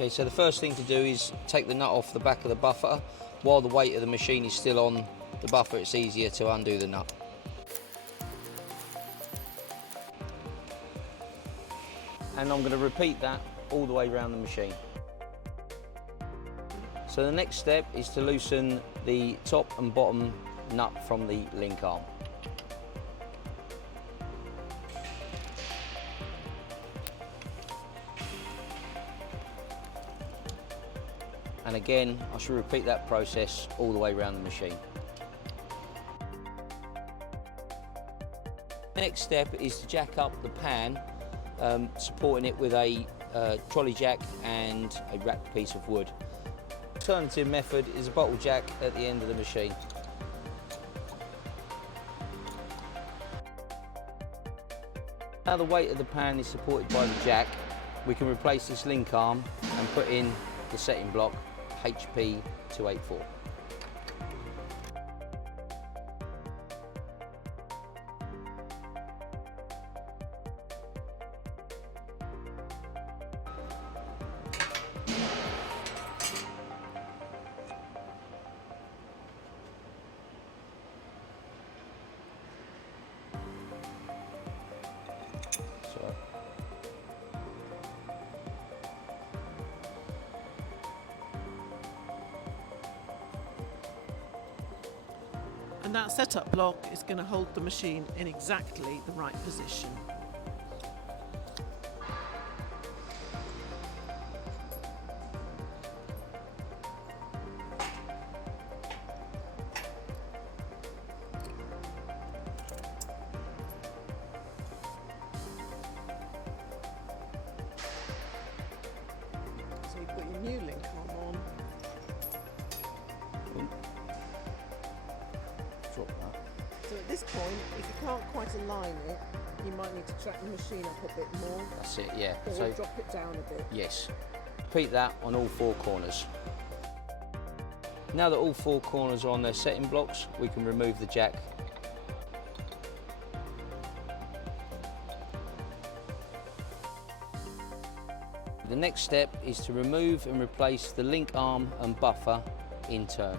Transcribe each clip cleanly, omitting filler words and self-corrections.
Okay, so the first thing to do is take the nut off the back of the buffer. While the weight of the machine is still on the buffer, it's easier to undo the nut. And I'm going to repeat that all the way around the machine. So the next step is to loosen the top and bottom nut from the link arm. And again, I should repeat that process all the way around the machine. The next step is to jack up the pan, supporting it with a trolley jack and a wrapped piece of wood. Alternative method is a bottle jack at the end of the machine. Now the weight of the pan is supported by the jack, we can replace this link arm and put in the setting block HP 284. And that setup block is going to hold the machine in exactly the right position. So you put your new link arm on. So at this point, if you can't quite align it, you might need to track the machine up a bit more. That's it, yeah. Or So drop it down a bit. yes. Repeat that on all four corners. Now that all four corners are on their setting blocks, we can remove the jack. The next step is to remove and replace the link arm and buffer in turn.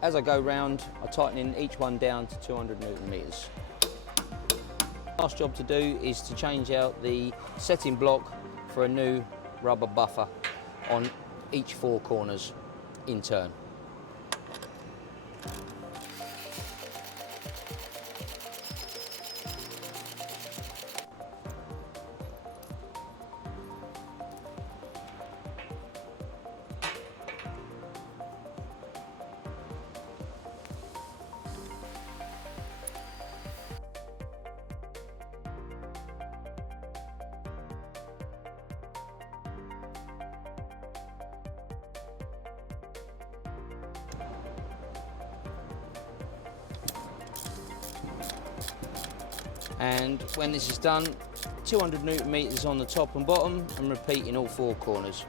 As I go round, I tighten in each one down to 200 Newton meters. Last job to do is to change out the setting block for a new rubber buffer on each four corners in turn. And when this is done, 200 Newton meters on the top and bottom, and repeat in all four corners.